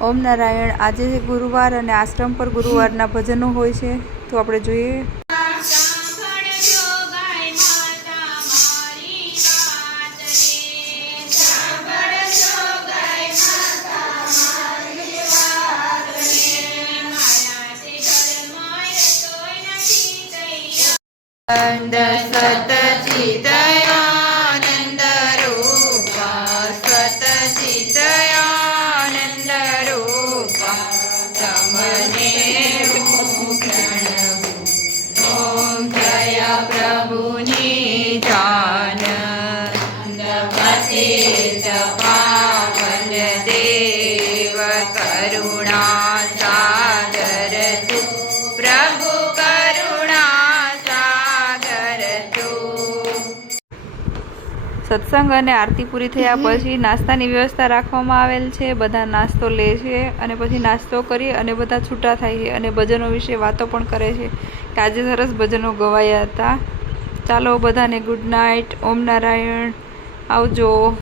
ઓમ નારાયણ। આજે ગુરુવાર અને આશ્રમ પર ગુરુવારના ભજનો હોય છે, તો આપણે જોઈએ। સત્સંગ અને આરતી પૂરી થયા પછી નાસ્તાની વ્યવસ્થા રાખવામાં આવેલ છે। બધા નાસ્તો લે છે અને પછી નાસ્તો કરી અને બધા છૂટા થાય છે અને ભજનો વિશે વાતો પણ કરે છે કે આજે સરસ ભજનો ગવાયા હતા। ચાલો બધાને ગુડ નાઇટ, ઓમ નારાયણ, આવજો।